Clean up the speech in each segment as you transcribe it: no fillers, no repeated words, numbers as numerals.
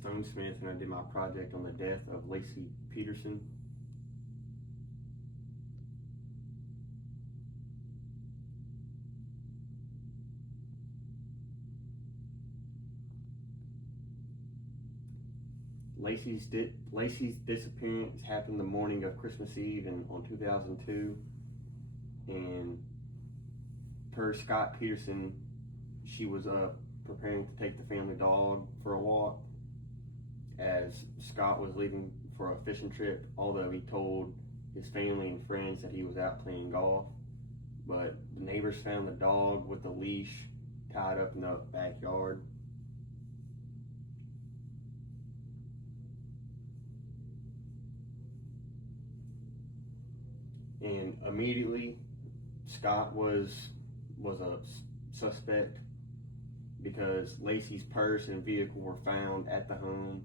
Stone Smith, and I did my project on the death of Laci Peterson. Laci's disappearance happened the morning of Christmas Eve on 2002, and per Scott Peterson, she was preparing to take the family dog for a walk as Scott was leaving for a fishing trip, although he told his family and friends that he was out playing golf. But the neighbors found the dog with a leash tied up in the backyard. And immediately, Scott was a suspect because Laci's purse and vehicle were found at the home,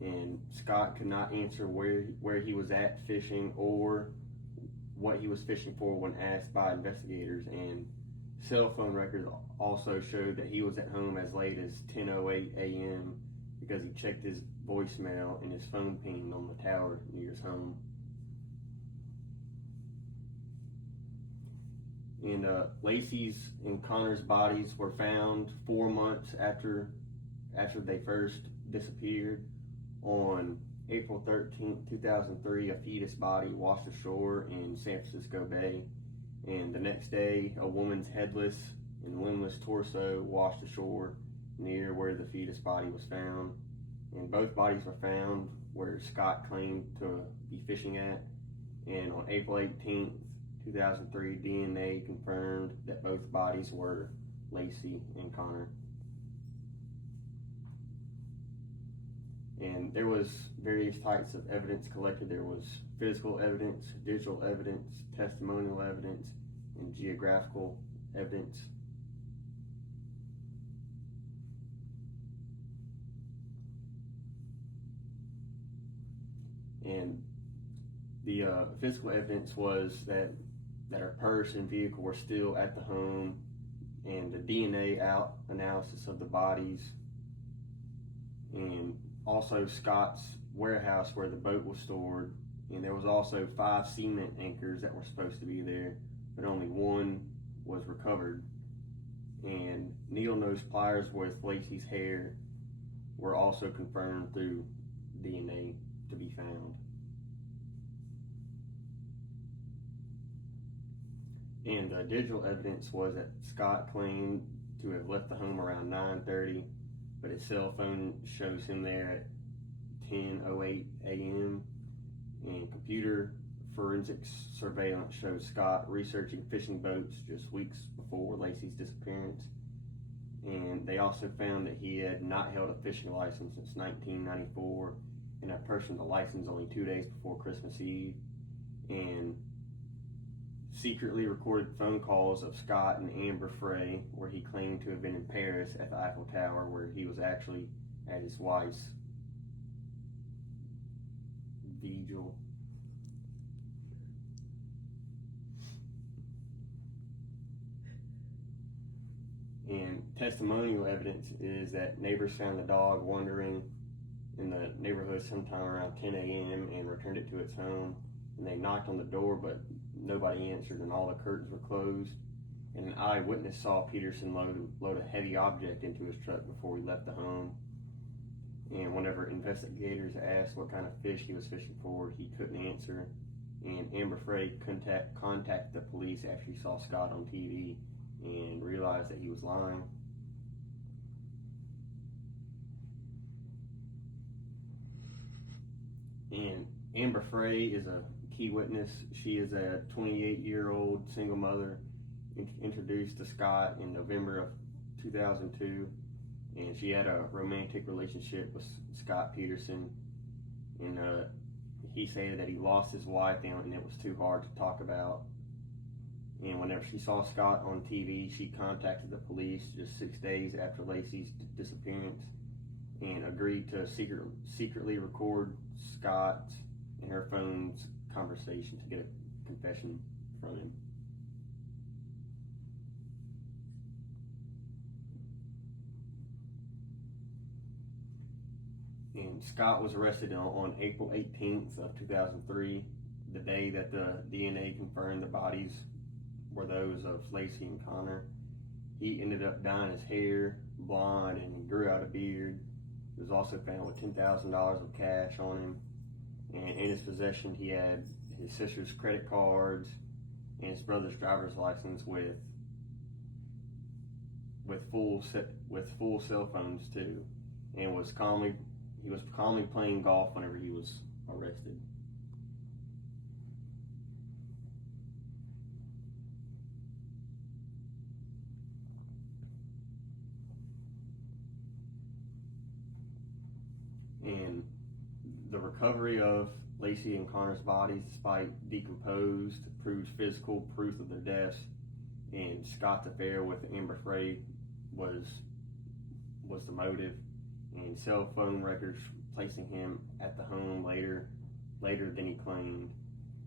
and Scott could not answer where he was at fishing or what he was fishing for when asked by investigators. And cell phone records also showed that he was at home as late as 10:08 a.m. because he checked his voicemail and his phone pinged on the tower near his home. And Laci's and Connor's bodies were found 4 months after they first disappeared. On April 13th, 2003, a fetus body washed ashore in San Francisco Bay. And the next day, a woman's headless and limbless torso washed ashore near where the fetus body was found. And both bodies were found where Scott claimed to be fishing at. And on April 18th, 2003, DNA confirmed that both bodies were Laci and Connor. And there was various types of evidence collected. There was physical evidence, digital evidence, testimonial evidence, and geographical evidence. And the physical evidence was that her purse and vehicle were still at the home, and the DNA analysis of the bodies, and also Scott's warehouse where the boat was stored. And there was also 5 cement anchors that were supposed to be there, but only one was recovered. And needle nose pliers with Laci's hair were also confirmed through DNA to be found. And digital evidence was that Scott claimed to have left the home around 9:30, but his cell phone shows him there at 10:08 a.m. And computer forensics surveillance shows Scott researching fishing boats just weeks before Laci's disappearance. And they also found that he had not held a fishing license since 1994, and had purchased the license only 2 days before Christmas Eve. And secretly recorded phone calls of Scott and Amber Frey, where he claimed to have been in Paris at the Eiffel Tower, where he was actually at his wife's vigil. And testimonial evidence is that neighbors found the dog wandering in the neighborhood sometime around 10 a.m. and returned it to its home. And they knocked on the door, but nobody answered, and all the curtains were closed. And an eyewitness saw Peterson load a heavy object into his truck before he left the home. And whenever investigators asked what kind of fish he was fishing for, he couldn't answer. And Amber Frey contacted the police after he saw Scott on TV and realized that he was lying. And Amber Frey is a key witness. She is a 28-year-old single mother introduced to Scott in November of 2002, and she had a romantic relationship with Scott Peterson. And he said that he lost his wife and it was too hard to talk about. And whenever she saw Scott on TV, she contacted the police just 6 days after Laci's disappearance and agreed to secretly record Scott and her phone's conversation to get a confession from him. And Scott was arrested on April 18th of 2003, the day that the DNA confirmed the bodies were those of Laci and Connor. He ended up dyeing his hair blonde and he grew out a beard. He was also found with $10,000 of cash on him, and in his possession he had his sister's credit cards and his brother's driver's license with full cell phones too, and he was calmly playing golf whenever he was arrested. And the recovery of Laci and Connor's bodies, despite decomposed, proves physical proof of their deaths. And Scott's affair with Amber Frey was the motive. And cell phone records placing him at the home later than he claimed.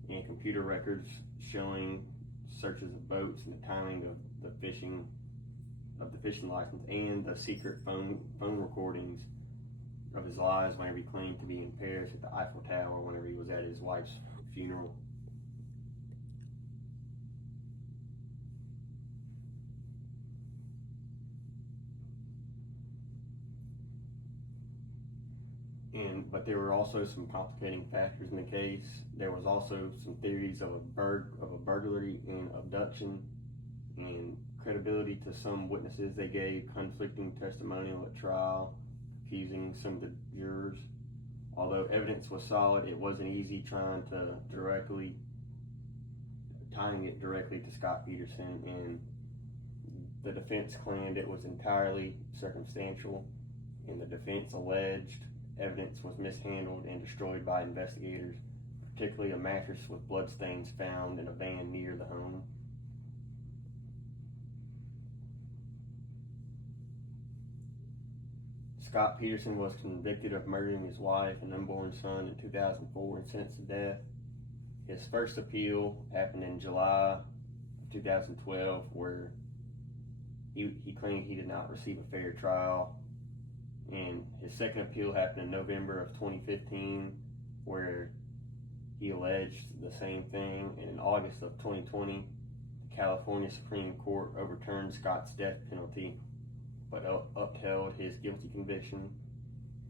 And computer records showing searches of boats and the timing of the fishing license, and the secret phone recordings of his lives whenever he claimed to be in Paris at the Eiffel Tower whenever he was at his wife's funeral. But there were also some complicating factors in the case. There was also some theories of a burglary and abduction, and credibility to some witnesses. They gave conflicting testimonial at trial, accusing some of the jurors. Although evidence was solid, it wasn't easy tying it directly to Scott Peterson, and the defense claimed it was entirely circumstantial, and the defense alleged evidence was mishandled and destroyed by investigators, particularly a mattress with bloodstains found in a van near the home. Scott Peterson was convicted of murdering his wife and unborn son in 2004 and sentenced to death. His first appeal happened in July of 2012, where he claimed he did not receive a fair trial. And his second appeal happened in November of 2015, where he alleged the same thing. And in August of 2020, the California Supreme Court overturned Scott's death penalty, but upheld his guilty conviction.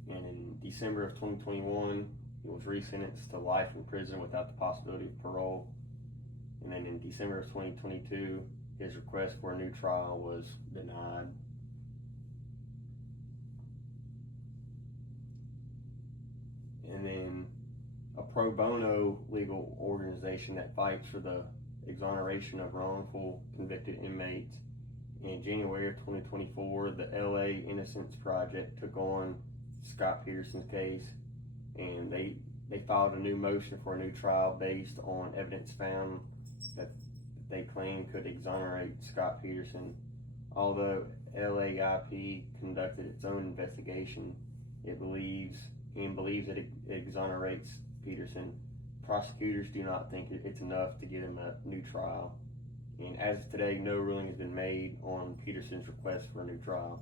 And in December of 2021, he was resentenced to life in prison without the possibility of parole. And then in December of 2022, his request for a new trial was denied. And then a pro bono legal organization that fights for the exoneration of wrongful convicted inmates. In January of 2024, the LA Innocence Project took on Scott Peterson's case, and they filed a new motion for a new trial based on evidence found that they claim could exonerate Scott Peterson. Although LAIP conducted its own investigation, it believes it exonerates Peterson. Prosecutors do not think it's enough to get him a new trial. And as of today, no ruling has been made on Peterson's request for a new trial.